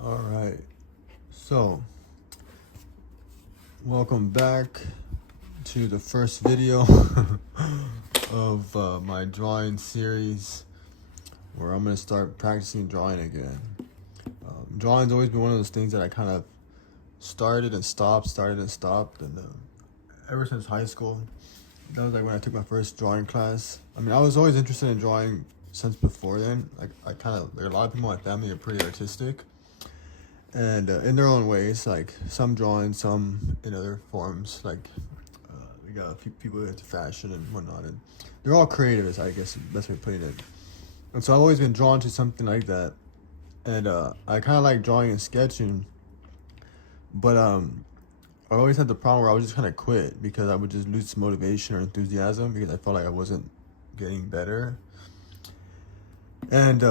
All right. So, welcome back to the first video of my drawing series where I'm going to start practicing drawing again. Drawing's always been one of those things that I kind of started and stopped. And ever since high school, that was like when I took my first drawing class. I mean, I was always interested in drawing since before then. Like, a lot of people in my family are pretty artistic. And in their own ways, like some drawing, some in other forms. Like we got a few people into fashion and whatnot, and they're all creative, I guess the best way of putting it. And so I've always been drawn to something like that, and I kind of like drawing and sketching, but I always had the problem where I would just kind of quit because I would just lose motivation or enthusiasm because I felt like I wasn't getting better, and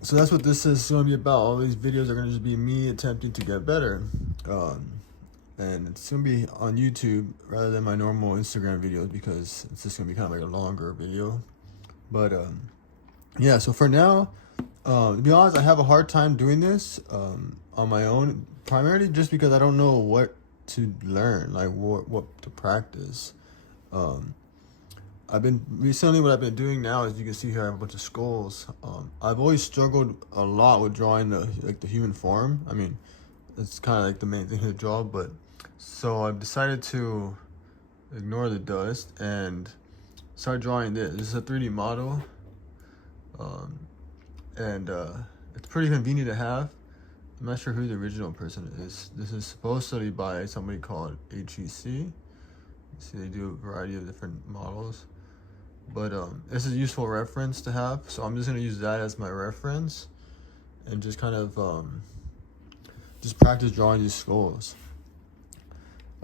so that's what this is going to be about. All these videos are going to just be me attempting to get better. And it's going to be on YouTube rather than my normal Instagram videos because it's just going to be kind of like a longer video. But yeah, so for now, to be honest, I have a hard time doing this on my own, primarily just because I don't know what to learn, like what to practice. What I've been doing now, as you can see here, I have a bunch of skulls. I've always struggled a lot with drawing the human form. I mean, it's kind of like the main thing to draw, but so I've decided to ignore the dust and start drawing this. This is a 3D model, and it's pretty convenient to have. I'm not sure who the original person is. This is supposed to be by somebody called HEC. You see, they do a variety of different models. But this is a useful reference to have, so I'm just going to use that as my reference and just kind of just practice drawing these skulls.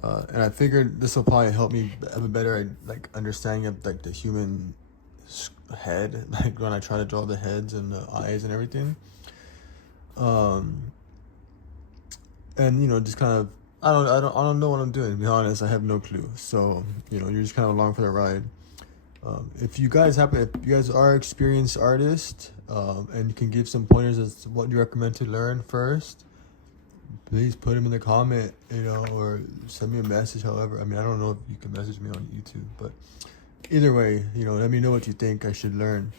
And I figured this will probably help me have a better understanding of like the human head, like when I try to draw the heads and the eyes and everything. And just kind of I don't know what I'm doing, to be honest. I have no clue. So you're just kind of along for the ride. If you guys are experienced artists, and you can give some pointers as to what you recommend to learn first, please put them in the comment, or send me a message. However, I mean, I don't know if you can message me on YouTube, but either way, let me know what you think I should learn.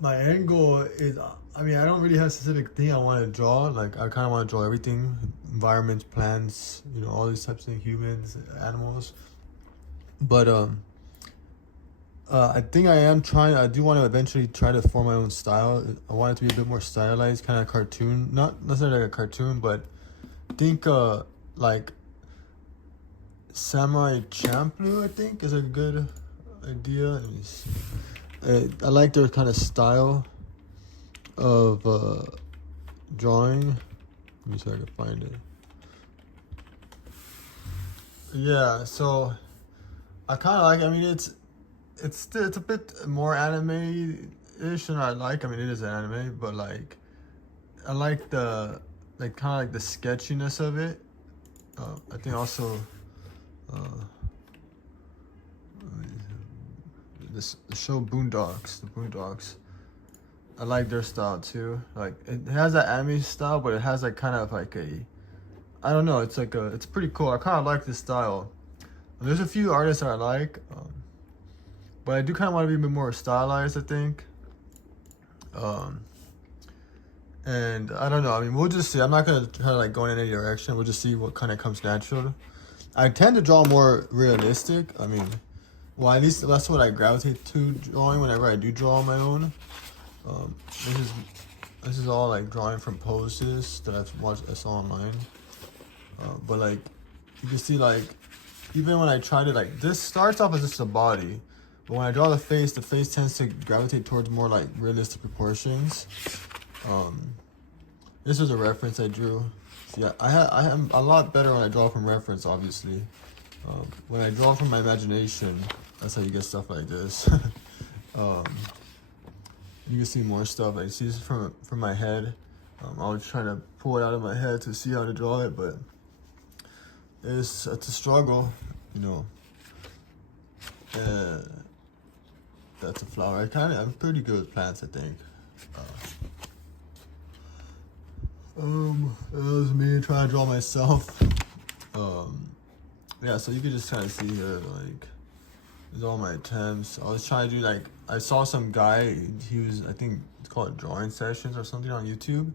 My end goal is, I mean, I don't really have a specific thing I want to draw. Like, I kind of want to draw everything: environments, plants, all these types of things, humans, animals. But I think I do want to eventually try to form my own style. I want it to be a bit more stylized, kind of cartoon, not necessarily like a cartoon, but think like Samurai Champloo, I think, is a good idea. Let me see. I like their kind of style of drawing. Let me see if I can find it. Yeah, so I kind of like. I mean, it's a bit more anime-ish than I like. I mean, it is an anime, but like I like the kind of like the sketchiness of it. I think also the show Boondocks, the Boondocks. I like their style too. Like it has that anime style, but it has like kind of like I don't know. It's pretty cool. I kind of like this style. There's a few artists that I like, but I do kind of want to be a bit more stylized, I think. And I don't know. I mean, we'll just see. I'm not gonna try to like go in any direction. We'll just see what kind of comes natural. I tend to draw more realistic. I mean, well, at least that's what I gravitate to drawing whenever I do draw on my own. This is all like drawing from poses that I saw online. But like, you can see like, even when I try to this starts off as just a body, but when I draw the face tends to gravitate towards more like realistic proportions. This was a reference I drew. Yeah, I am a lot better when I draw from reference, obviously. When I draw from my imagination, that's how you get stuff like this. You can see more stuff. Like, see this from my head. I was trying to pull it out of my head to see how to draw it, but it's a struggle, That's a flower. I'm pretty good with plants, I think. It was me trying to draw myself. Yeah, so you can just kind of see here, like, there's all my attempts. I was trying to do, like, I saw some guy, he was, I think it's called drawing sessions or something on YouTube.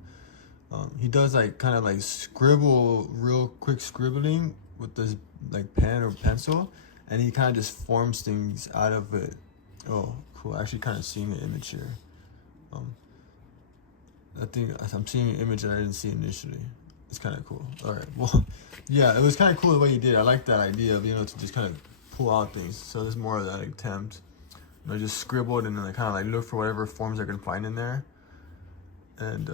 He does, like, kind of, like, scribble, real quick scribbling with this, like, pen or pencil, and he kind of just forms things out of it. Oh, cool. Actually kind of seeing the image here. I think I'm seeing an image that I didn't see initially. It's kind of cool. All right. Well, yeah, it was kind of cool the way he did it. I like that idea of being able to just kind of pull out things. So there's more of that attempt. I just scribbled and then I kind of like look for whatever forms I can find in there. And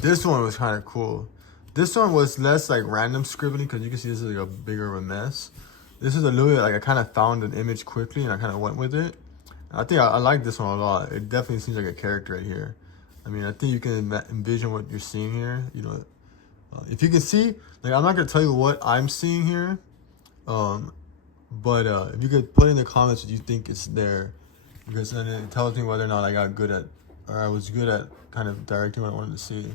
this one was kind of cool. This one was less like random scribbling because you can see this is like a bigger of a mess. This is a little bit like I kind of found an image quickly and I kind of went with it. I think I like this one a lot. It definitely seems like a character right here. I mean, I think you can envision what you're seeing here. You know, if you can see, like, I'm not gonna tell you what I'm seeing here, but if you could put in the comments what you think it's there, because then it tells me whether or not I got good at, or I was good at kind of directing what I wanted to see.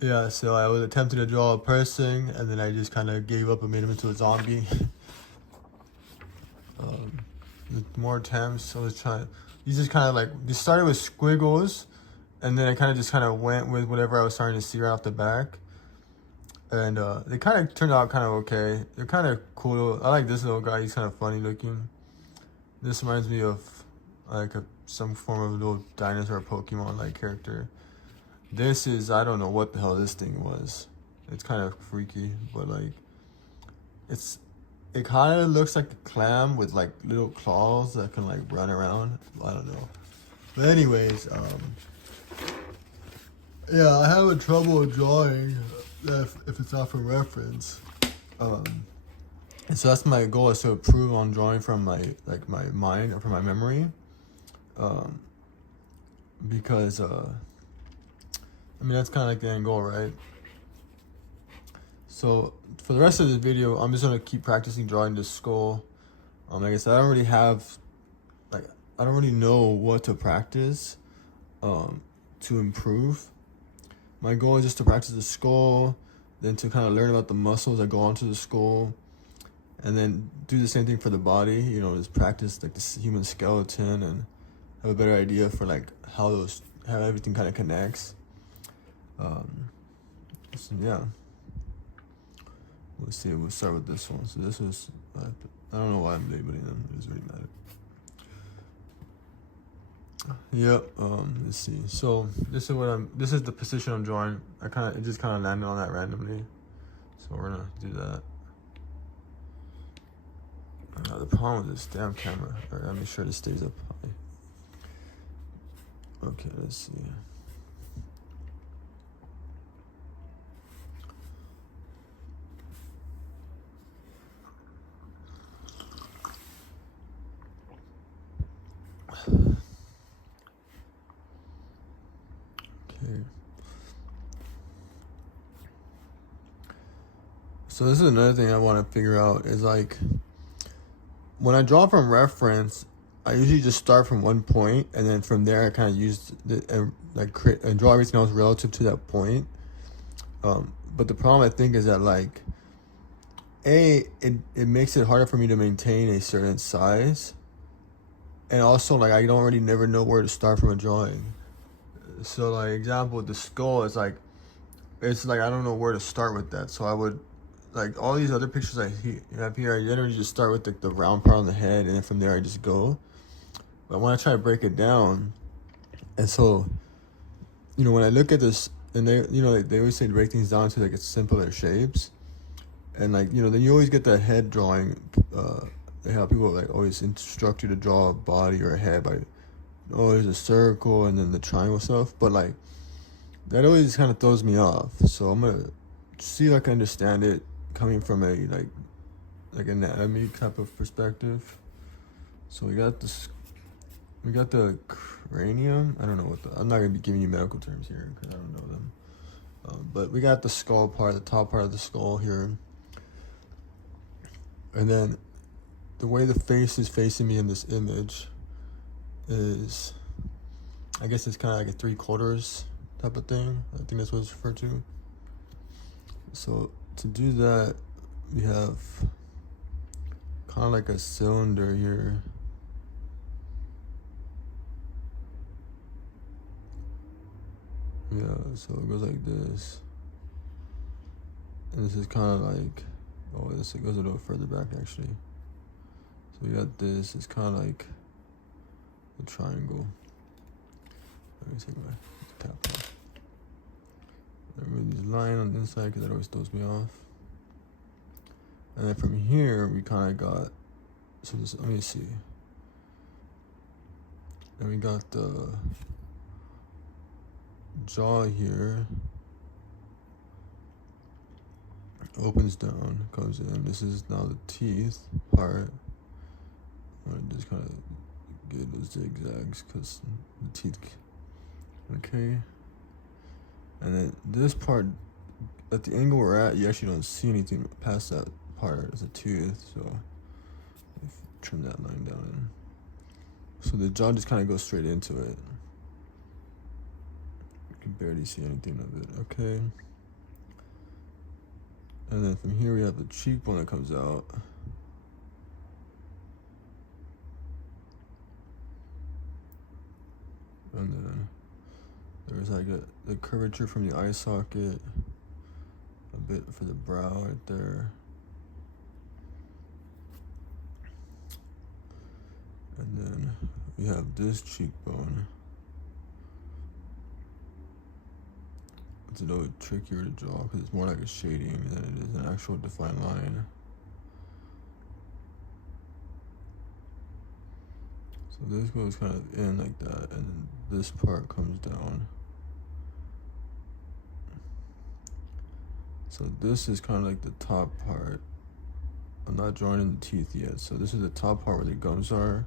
Yeah, so I was attempting to draw a person, and then I just kind of gave up and made him into a zombie. More attempts. I was trying. You just kind of like, you started with squiggles, and then I kind of just kind of went with whatever I was starting to see right off the back. And they kind of turned out kind of okay. They're kind of cool. I like this little guy. He's kind of funny looking. This reminds me of like some form of little dinosaur Pokemon like character. This is, I don't know what the hell this thing was. It's kind of freaky, but like, it kind of looks like a clam with like little claws that can like run around. I don't know. But anyways, yeah, I have a trouble drawing if it's not from reference. And so that's my goal, is to improve on drawing from my mind or from my memory. Because I mean, that's kind of like the end goal, right? So for the rest of the video, I'm just gonna keep practicing drawing this skull. Like I said, I don't really know what to practice to improve. My goal is just to practice the skull, then to kind of learn about the muscles that go onto the skull, and then do the same thing for the body. You know, just practice like the human skeleton and have a better idea for like how everything kind of connects. So yeah. Let's see, we'll start with this one. So this is, I don't know why I'm labeling them. It doesn't really matter. Yep, let's see. So this is the position I'm drawing. It just kind of landed on that randomly. So we're gonna do that. The problem with this damn camera, all right, let me make sure this stays up high. Okay, let's see. Okay. So this is another thing I want to figure out is like, when I draw from reference, I usually just start from one point, and then from there I kind of use and draw everything else relative to that point. But the problem I think is that like, it makes it harder for me to maintain a certain size, and also like I don't really never know where to start from a drawing. So like example, the skull is like, it's like I don't know where to start with that. So I would, like all these other pictures I have here, I generally just start with the round part on the head, and then from there I just go. But when I try to break it down, and so, you know, when I look at this, and they always say to break things down to like its simpler shapes, and like, you know, then you always get that head drawing. They have people like always instruct you to draw a body or a head by, oh, there's a circle and then the triangle stuff, but like that always kind of throws me off. So I'm gonna see if I can understand it coming from a like anatomy type of perspective. So we got the cranium. I don't know I'm not gonna be giving you medical terms here because I don't know them. But we got the skull part, the top part of the skull here, and then the way the face is facing me in this image is, I guess it's kind of like a 3/4 type of thing. I think that's what it's referred to. So to do that, we have kind of like a cylinder here. Yeah, so it goes like this. And this is kind of like, oh, this it goes a little further back actually. So we got this, it's kind of like a triangle. Let me take my cap off. Remove this line on the inside because that always throws me off. And then from here, we kind of got, so this, let me see. And we got the jaw here. Opens down, comes in. This is now the teeth part. I'm gonna just kind of get those zigzags because the teeth. Okay. And then this part, at the angle we're at, you actually don't see anything past that part as a tooth. So trim that line down. So the jaw just kind of goes straight into it. You can barely see anything of it. Okay. And then from here we have the cheekbone that comes out. And then there's like the curvature from the eye socket. A bit for the brow right there. And then we have this cheekbone. It's a little trickier to draw because it's more like a shading than it is an actual defined line. So this goes kind of in like that, and then this part comes down. So this is kind of like the top part. I'm not drawing in the teeth yet. So this is the top part where the gums are,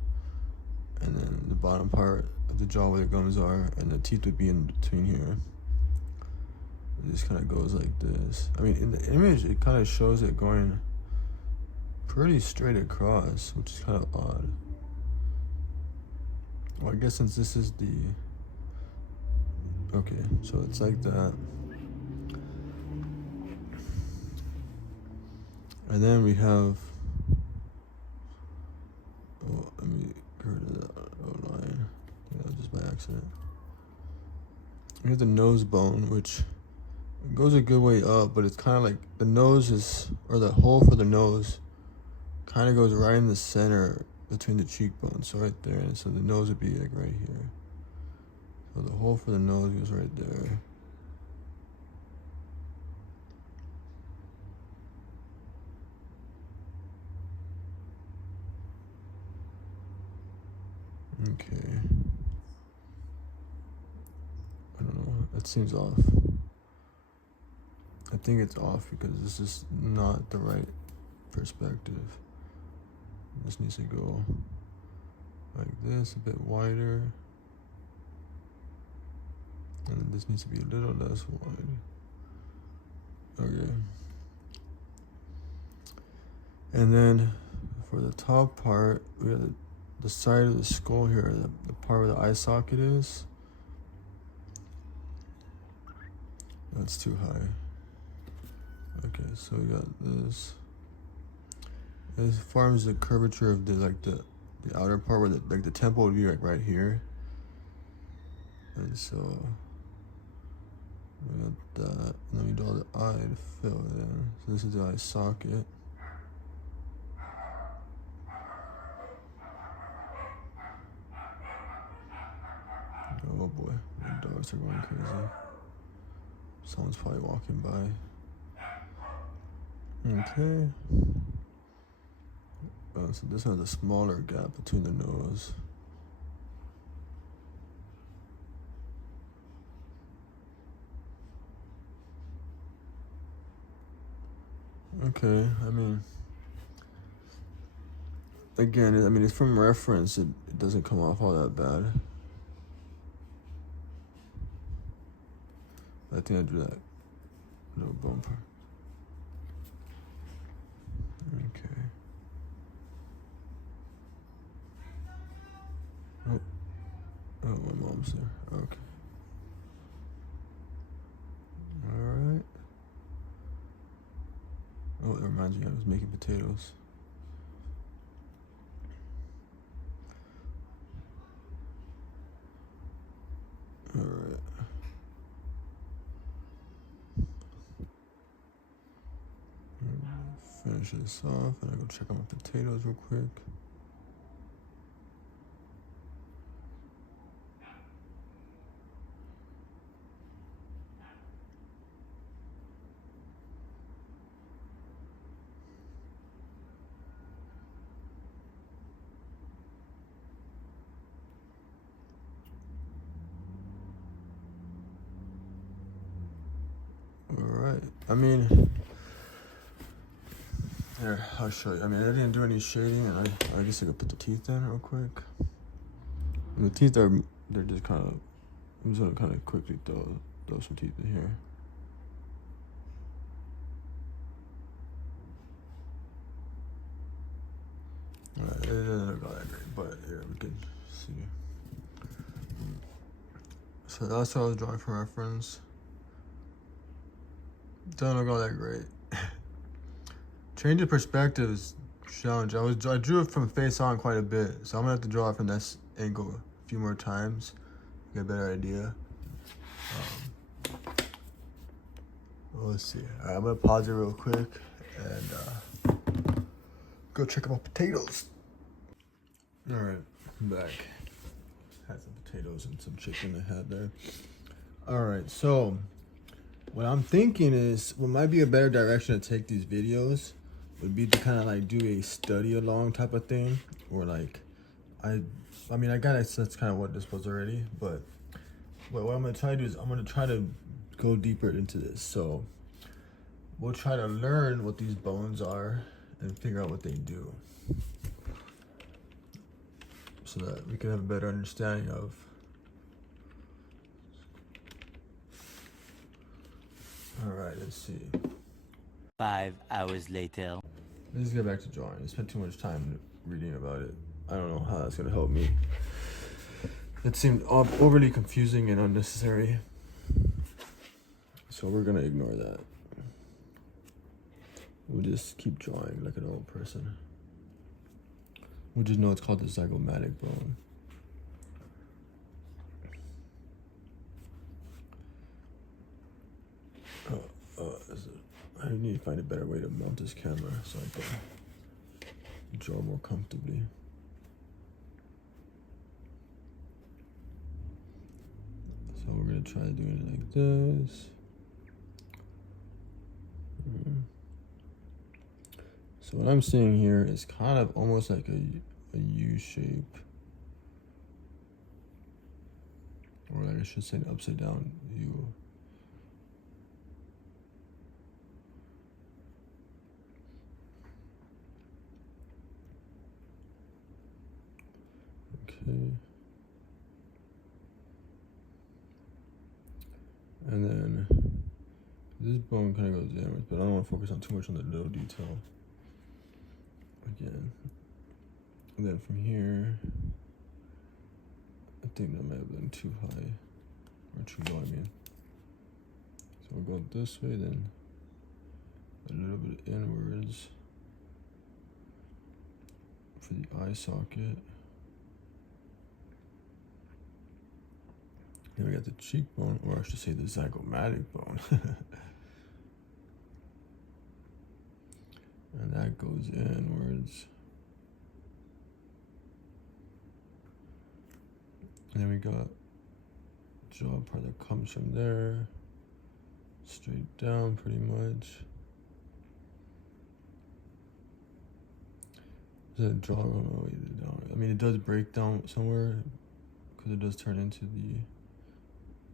and then the bottom part of the jaw where the gums are, and the teeth would be in between here. It just kind of goes like this. I mean, in the image, it kind of shows it going pretty straight across, which is kind of odd. Well, I guess since this is the... Okay, so it's like that. And then we have... Oh, let me get rid of that outline. Yeah, just by accident. We have the nose bone, which goes a good way up, but it's kind of like the nose is, or the hole for the nose kind of goes right in the center between the cheekbones, so right there. And so the nose would be like right here. So the hole for the nose goes right there. Okay. I don't know. That seems off. I think it's off because this is not the right perspective. This needs to go like this, a bit wider. And then this needs to be a little less wide. Okay. And then for the top part, we have the side of the skull here, the part where the eye socket is. That's too high. Okay, so we got this. This forms the curvature of the outer part where the temple would be like right here. And so we got that. And then we draw the eye to fill it in. So this is the eye socket. Oh boy, the dogs are going crazy. Someone's probably walking by. Okay. So this has a smaller gap between the nose. Okay, I mean, again, I mean, it's from reference. It doesn't come off all that bad. I think I drew that little bumper. Okay. Oh, my mom's there. Okay. reminds me I was making potatoes. Alright. Finish this off, and I go check on my potatoes real quick. Alright, I mean, here, I'll show you. I mean, I didn't do any shading, and I guess I could put the teeth in real quick. And the teeth they're just kind of, I'm just gonna kind of quickly throw some teeth in here. Alright, it doesn't look all that great, but here we can see. So that's how I was drawing for reference. Doesn't look all that great. Change of perspective is challenge. I drew it from face on quite a bit, so I'm gonna have to draw it from this angle a few more times, get a better idea. Let's see. Alright, I'm gonna pause it real quick and go check out my potatoes. Alright, I'm back. Had some potatoes and some chicken I had there. Alright, so what I'm thinking is what might be a better direction to take these videos would be to kind of like do a study along type of thing, or like I mean I got it, that's kind of what this was already, but what I'm gonna try to do is I'm gonna try to go deeper into this. So we'll try to learn what these bones are and figure out what they do, so that we can have a better understanding of. All right, let's see. 5 hours later. Let's get back to drawing. I spent too much time reading about it. I don't know how that's gonna help me. It seemed overly confusing and unnecessary, so we're gonna ignore that. We'll just keep drawing like an old person. We'll just know it's called the zygomatic bone. I need to find a better way to mount this camera so I can draw more comfortably. So we're gonna try doing it like this. So what I'm seeing here is kind of almost like a U shape, or like I should say an upside down U. Okay. And then this bone kind of goes inwards, but I don't want to focus on too much on the little detail. Again. And then from here, I think that might have been too high, or too low, I mean. So we'll go this way, then a little bit inwards for the eye socket. Then we got the cheekbone, or I should say the zygomatic bone. And that goes inwards. And then we got jaw part that comes from there, straight down pretty much. The jaw going all the way down. I mean, it does break down somewhere because it does turn into the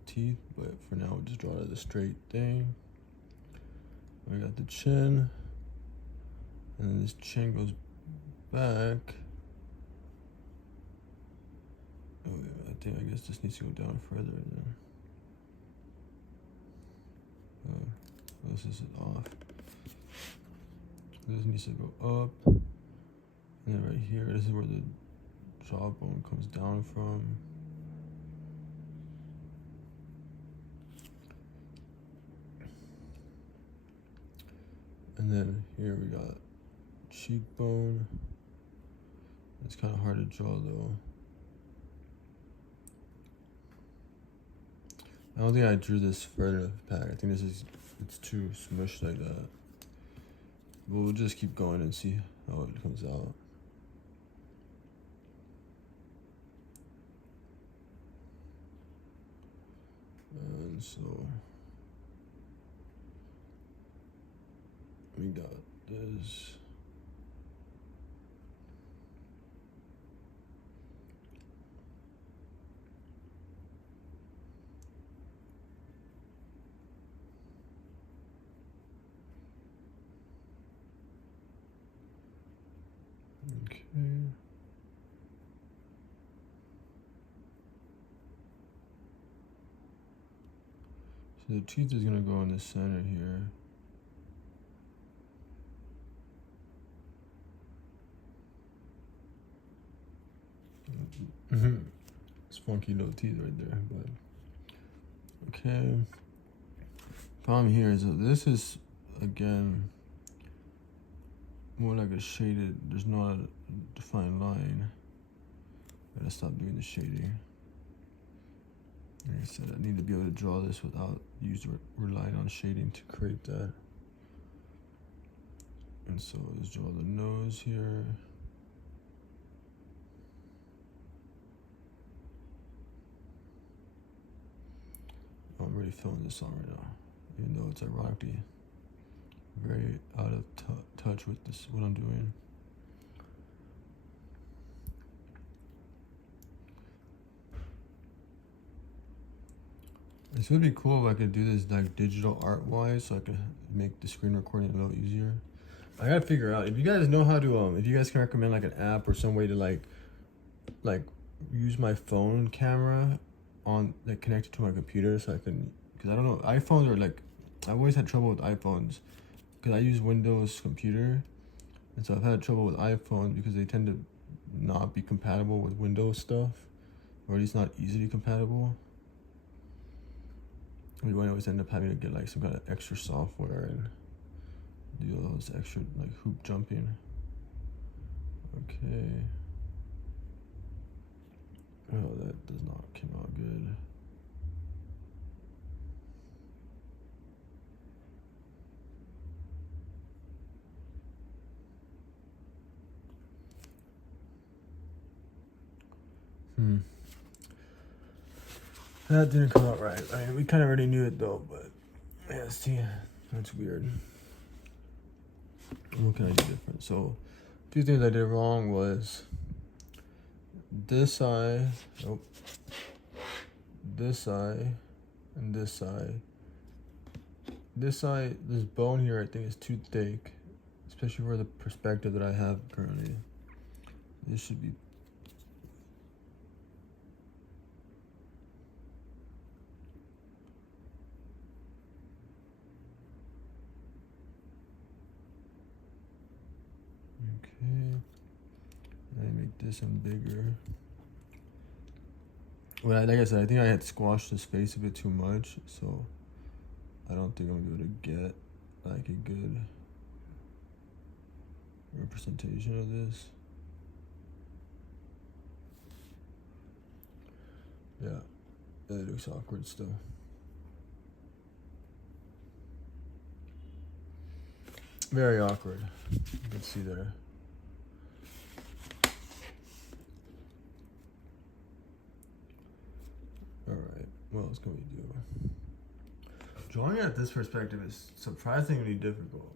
teeth, but for now we'll just draw it as a straight thing. We got the chin, and then this chin goes back. Oh yeah, I guess this needs to go down further then. This is off. This needs to go up, and then right here, this is where the jawbone comes down from. And And then here we got cheekbone. It's kind of hard to draw though. I don't think I drew this further in the pack. I think it's too smushed like that. But we'll just keep going and see how it comes out. And so we got this. Okay. So the teeth is gonna go in the center here. It's funky little teeth right there, but okay. Problem here is that this is again more like a shaded. There's not a defined line. Gotta stop doing the shading. Like I said, I need to be able to draw this without relying on shading to create that. And so let's draw the nose here. I'm really feeling this song right now, even though it's ironically very out of touch with this what I'm doing. This would be cool if I could do this like digital art wise, so I could make the screen recording a little easier. I gotta figure out if you guys know how to if you guys can recommend like an app or some way to like use my phone camera on like connected to my computer, so I can, because I don't know, iPhones are like, I always had trouble with iPhones because I use Windows computer, and so I've had trouble with iPhones because they tend to not be compatible with Windows stuff, or at least not easily compatible. We would always end up having to get like some kind of extra software and do all those extra like hoop jumping. Okay. Oh, that does not come out good. That didn't come out right. I mean, we kind of already knew it though, but yeah, see, that's weird. What can I do different? So, a few things I did wrong was this eye, this eye, and this eye. This eye, this bone here, I think is too thick, especially for the perspective that I have currently. This should be. Okay. I make this one bigger. Well, like I said, I think I had squashed this face a bit too much, so I don't think I'm gonna be able to get like a good representation of this. Yeah, it looks awkward still. Very awkward. You can see there. Alright, what else can we do? Drawing at this perspective is surprisingly difficult.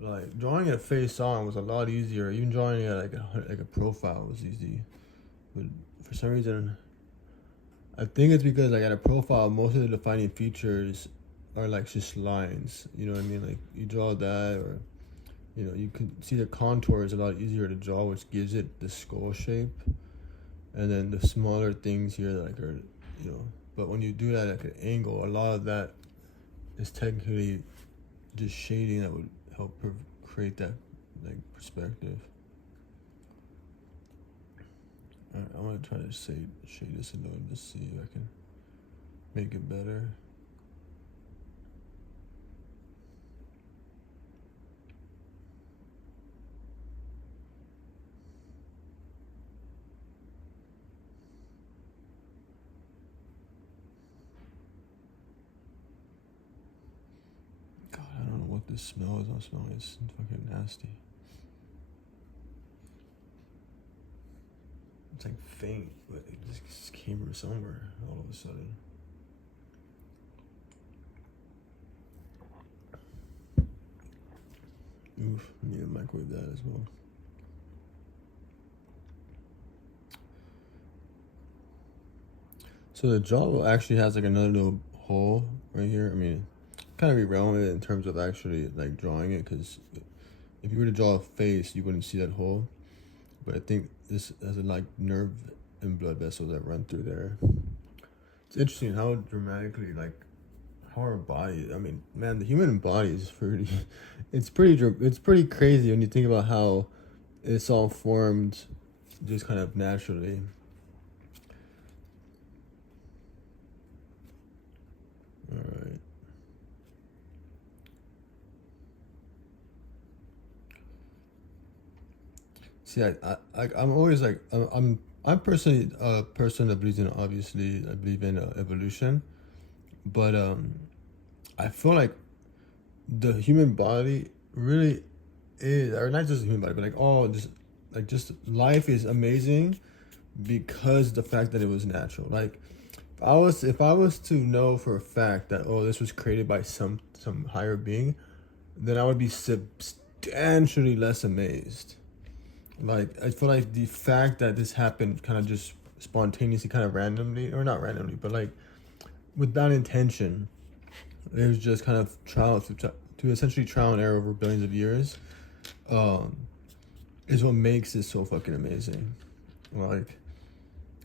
Like, drawing it face on was a lot easier. Even drawing it like a profile was easy. But for some reason, I think it's because like at a profile, most of the defining features are like just lines. You know what I mean? Like you draw that, or you know, you can see the contour is a lot easier to draw, which gives it the skull shape. And then the smaller things here like are, you know, but when you do that at an angle, a lot of that is technically just shading that would help create that like perspective. Alright, I'm gonna try to shade this a little and just see if I can make it better. the smell is not smelling. It's fucking nasty. It's like faint, but it just came from somewhere all of a sudden. Oof, I need to microwave that as well. So the jaw actually has like another little hole right here. I mean, kind of irrelevant in terms of actually like drawing it, because if you were to draw a face, you wouldn't see that hole. But I think this has a like nerve and blood vessels that run through there. It's interesting how dramatically like how our body. I mean, man, the human body is pretty. It's pretty crazy when you think about how it's all formed, just kind of naturally. All right. See, I'm always like, I'm personally a person that believes in, obviously, I believe in evolution, but I feel like the human body really is, or not just the human body, but like all just life is amazing because the fact that it was natural. Like, if I was to know for a fact that, oh, this was created by some higher being, then I would be substantially less amazed. Like, I feel like the fact that this happened kind of just spontaneously, kind of randomly, or not randomly, but like without intention, it was just kind of to essentially trial and error over billions of years, is what makes it so fucking amazing. Like,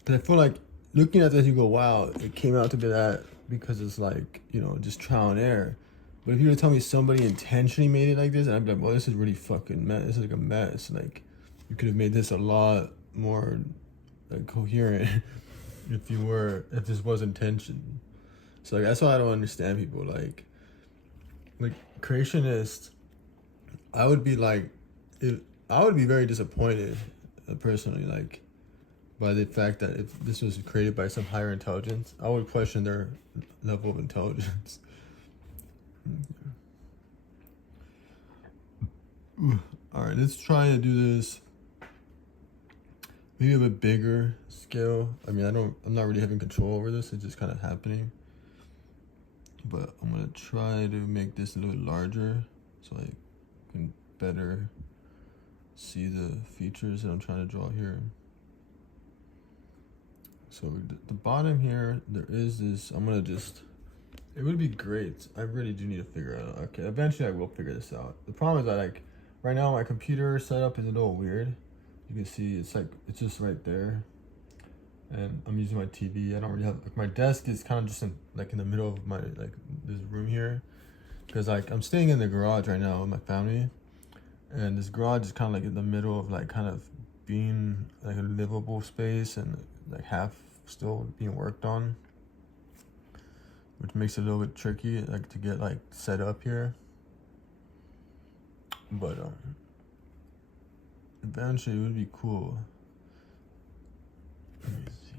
cause I feel like looking at this, you go, wow, it came out to be that because it's like, just trial and error. But if you were to tell me somebody intentionally made it like this, and I'd be like, well, this is really fucking mess. This is like a mess. Like, you could have made this a lot more like coherent if this was intention. So like, that's why I don't understand people like creationists. I would be very disappointed, personally, like, by the fact that if this was created by some higher intelligence. I would question their level of intelligence. All right, let's try to do this maybe a bit bigger scale. I mean, I'm not really having control over this. It's just kind of happening. But I'm gonna try to make this a little larger so I can better see the features that I'm trying to draw here. So the bottom here, there is this, it would be great. I really do need to figure it out. Okay, eventually I will figure this out. The problem is that, like, right now my computer setup is a little weird. You can see it's just right there. And I'm using my TV. I don't really have, like, my desk is kind of just in the middle of my, like, this room here. Because, like, I'm staying in the garage right now with my family. And this garage is kind of like in the middle of, like, kind of being like a livable space and like half still being worked on, which makes it a little bit tricky, like, to get like set up here. But eventually it would be cool. Let me see.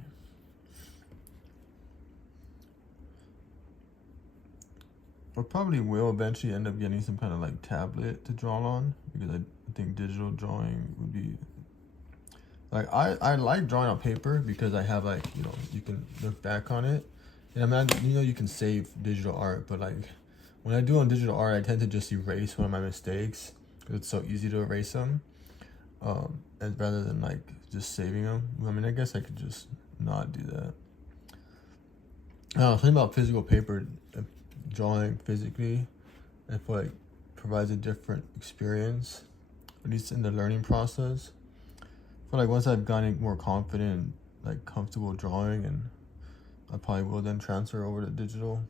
I probably will eventually end up getting some kind of like tablet to draw on, because I think digital drawing would be like, I like drawing on paper because I have, like, you can look back on it, and I'm not, you can save digital art, but like when I do on digital art, I tend to just erase one of my mistakes because it's so easy to erase them, and rather than like just saving them. I mean, I guess I could just not do that. I don't know, something about physical paper, drawing physically, I feel like provides a different experience, at least in the learning process. I feel like once I've gotten more confident and like comfortable drawing, and I probably will then transfer over to digital.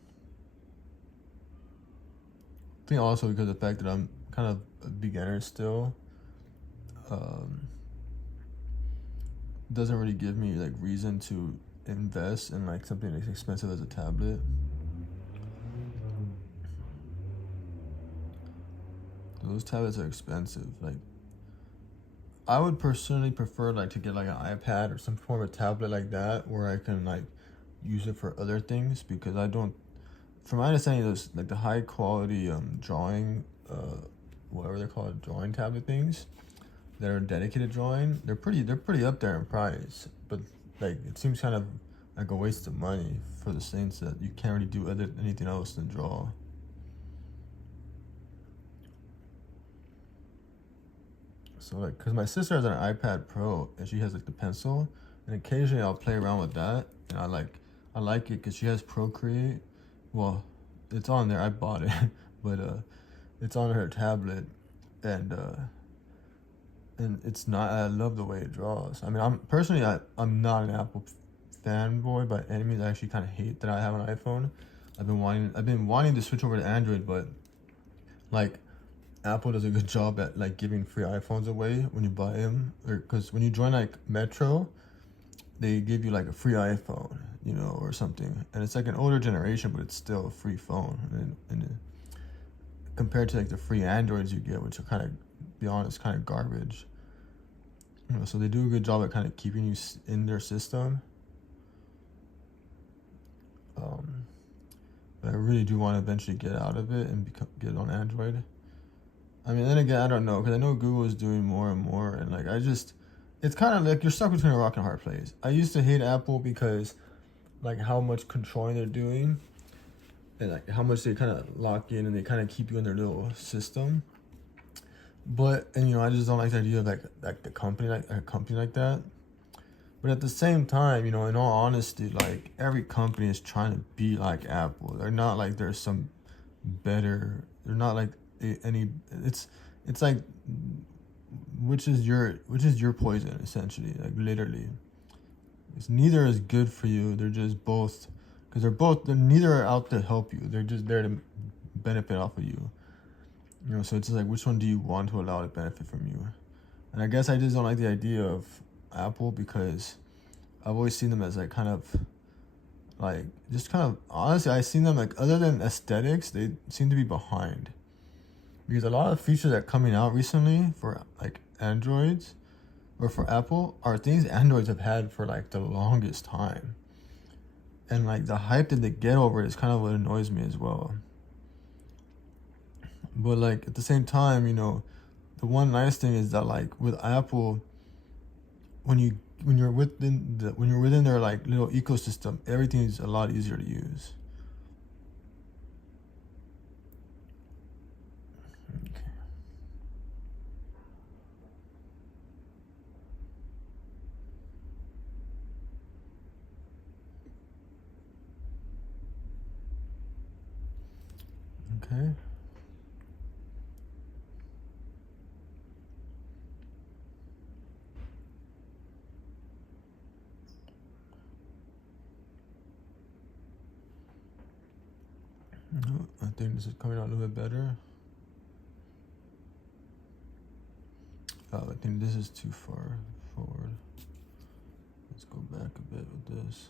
I think also because of the fact that I'm kind of a beginner still, doesn't really give me like reason to invest in like something as expensive as a tablet. Those tablets are expensive. Like, I would personally prefer like to get like an iPad or some form of tablet like that, where I can like use it for other things, because I don't, from my understanding, those like the high quality drawing whatever they're called, drawing tablet things that are dedicated drawing. They're pretty up there in price, but like it seems kind of like a waste of money for the sense that you can't really do anything else than draw. So like, cause my sister has an iPad Pro and she has like the pencil, and occasionally I'll play around with that, and I like it because she has Procreate. Well, it's on there. I bought it, but it's on her tablet, and it's not. I love the way it draws. I mean, I'm not an Apple fanboy by any means. I actually kind of hate that I have an iPhone. I've been wanting to switch over to Android, but like Apple does a good job at like giving free iPhones away when you buy them, or because when you join like Metro, they give you like a free iPhone, you know, or something, and it's like an older generation, but it's still a free phone, and compared to like the free Androids you get, which are kind of, be honest, kind of garbage. You know, so they do a good job at kind of keeping you in their system. But I really do want to eventually get out of it and get on Android. I mean, then again, I don't know, because I know Google is doing more and more, and like it's kind of like you're stuck between a rock and a hard place. I used to hate Apple because like how much controlling they're doing, and like how much they kind of lock in and they kind of keep you in their little system. But and you know, I just don't like the idea of like the company like a company like that. But at the same time, you know, in all honesty, like every company is trying to be like Apple. They're not like there's some better. They're not like any. It's like which is your poison essentially, like literally. It's neither is good for you. They're just both, because they're neither are out to help you. They're just there to benefit off of you. You know, so it's just like, which one do you want to allow to benefit from you? And I guess I just don't like the idea of Apple because I've always seen them as like kind of like just kind of, honestly, I've seen them like, other than aesthetics, they seem to be behind, because a lot of features that are coming out recently for like Androids or for Apple are things Androids have had for like the longest time, and like the hype that they get over it is kind of what annoys me as well. But like at the same time, you know, the one nice thing is that like with Apple, when you're within their like little ecosystem, everything is a lot easier to use. Okay. I think this is coming out a little bit better. I think this is too far forward. Let's go back a bit with this.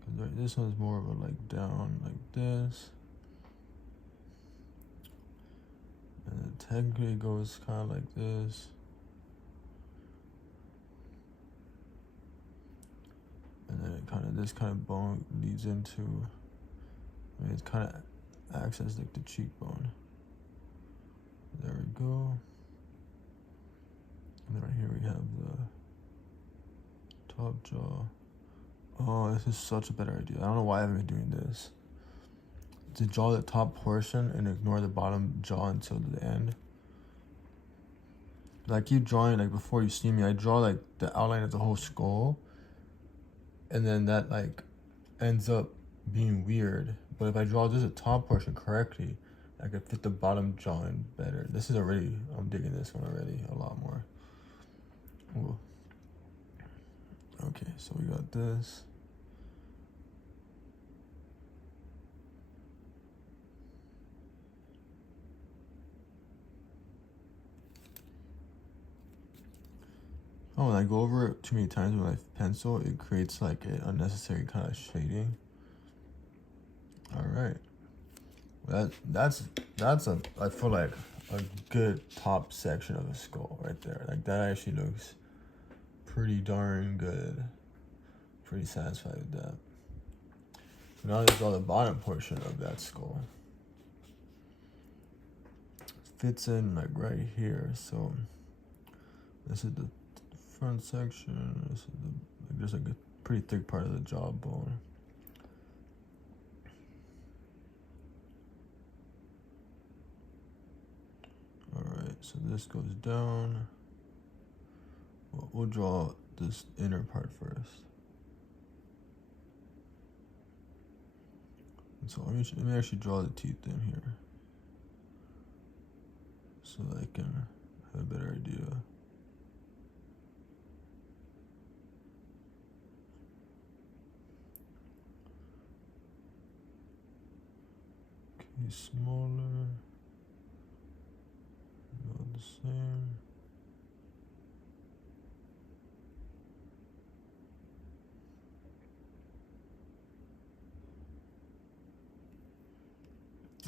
Because this one's more of a like down like this. And then technically it goes kind of like this. And then this kind of bone leads into, I mean, it kind of acts as like the cheekbone. There we go. And then right here we have the top jaw. Oh, this is such a better idea. I don't know why I haven't been doing this. To draw the top portion and ignore the bottom jaw until the end. I keep drawing, like before you see me, I draw like the outline of the whole skull, and then that like ends up being weird. But if I draw just the top portion correctly, I could fit the bottom jaw in better. This is already, I'm digging this one already a lot more. Ooh. Okay, so we got this. Oh, when I go over it too many times with my pencil, it creates like an unnecessary kind of shading. All right, that's I feel like a good top section of the skull right there. Like that actually looks pretty darn good. Pretty satisfied with that. So now let's draw the bottom portion of that skull. fits in like right here. So this is the front section. This is there's like a pretty thick part of the jawbone. All right, so this goes down. Well, we'll draw this inner part first. And so let me actually draw the teeth in here, so that I can have a better idea. Okay, smaller, about the same.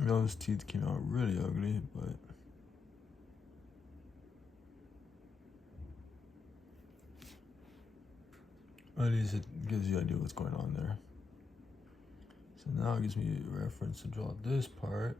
I know his teeth came out really ugly, but at least it gives you an idea what's going on there. So now it gives me a reference to draw this part.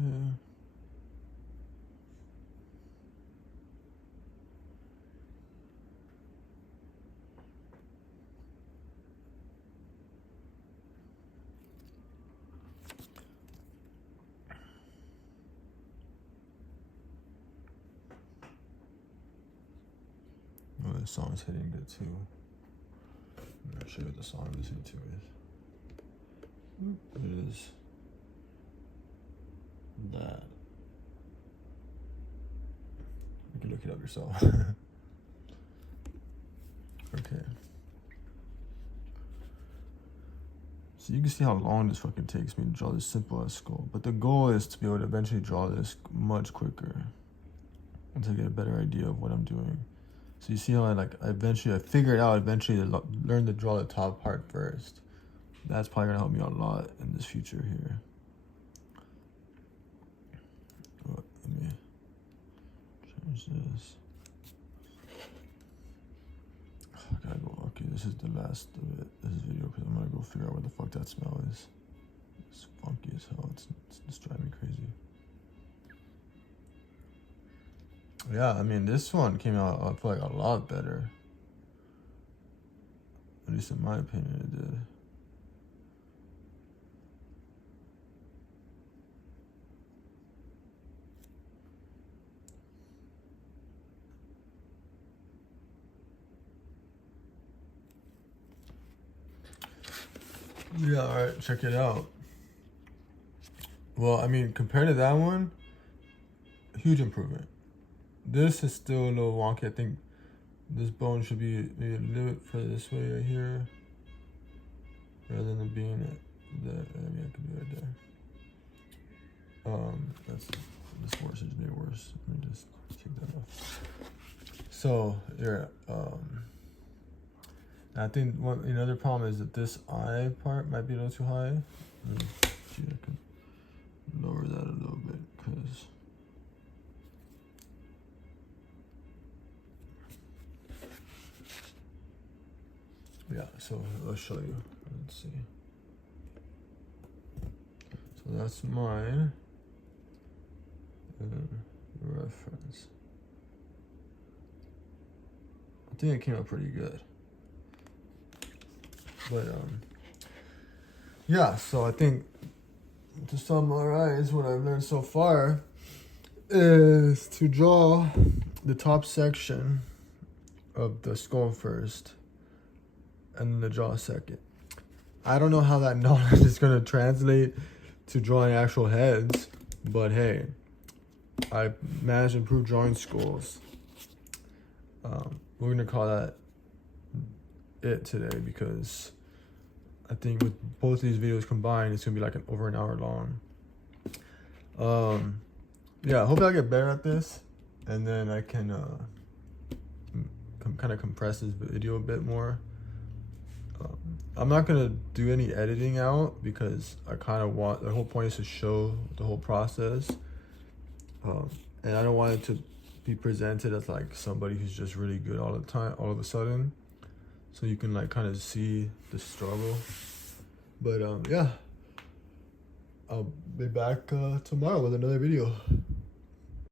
Okay. Oh, the song's hitting good too. I'm not sure what the song I'm listening to is. It is that. You can look it up yourself. Okay. So you can see how long this fucking takes me to draw this simple ass skull. But the goal is to be able to eventually draw this much quicker, and to get a better idea of what I'm doing. So you see how I figured out eventually to learn to draw the top part first. That's probably gonna help me out a lot in this future here. Let me change this. I gotta go. Okay, this is the last of it. This video, because I'm gonna go figure out what the fuck that smell is. It's funky as hell. It's driving me crazy. Yeah, I mean, this one came out, I feel like, a lot better. At least in my opinion, it did. Yeah, alright, check it out. Well, I mean, compared to that one, huge improvement. This is still a little wonky. I think this bone should be maybe a little bit further this way right here, rather than being at the, I mean, I could be right there. That's this worse. It's made worse. Let me just take that off. So here, I think another problem is that this eye part might be a little too high. Let me see if I can lower that a little bit, because yeah, so I'll show you. Let's see. So that's mine. And reference. I think it came out pretty good. But yeah, so I think to summarize what I've learned so far is to draw the top section of the skull first, and the jaw second. I don't know how that knowledge is going to translate to drawing actual heads, but hey, I managed to improve drawing skulls. We're going to call that it today because I think with both these videos combined, it's gonna be like over an hour long. Yeah, hopefully I get better at this, and then I can kind of compress this video a bit more. I'm not gonna do any editing out because I kind of want, the whole point is to show the whole process, and I don't want it to be presented as like somebody who's just really good all the time, all of a sudden, so you can like kind of see the struggle. But yeah, I'll be back tomorrow with another video.